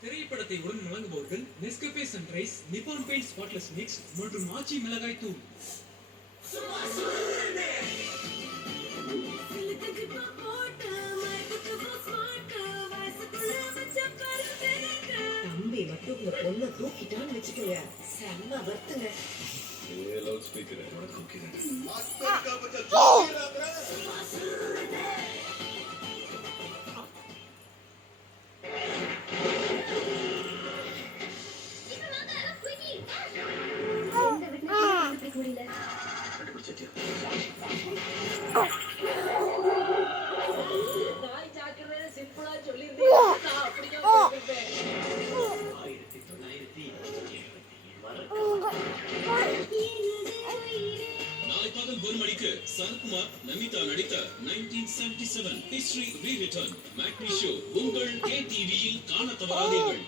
திரைப்படத்தை உடன் வழங்குபவர்கள் Nescafe sunrise, Nippon paint spotless mix மற்றும் ஆச்சி மிளகாய் தூள். தம்பி மட்டும் உங்க பொண்ணை தூக்கிட்டான்னு வச்சுக்கோங்க, செம்ம வருத்துங்க. லவுட் ஸ்பீக்கர் தூக்கிறேன். சரத்குமார் நமிதா நடித்த 1977 ஹிஸ்டரி ரீரிட்டர்ன் மேட்னி ஷோ உங்கள் KTV-யில் காண தவறாதீர்கள்.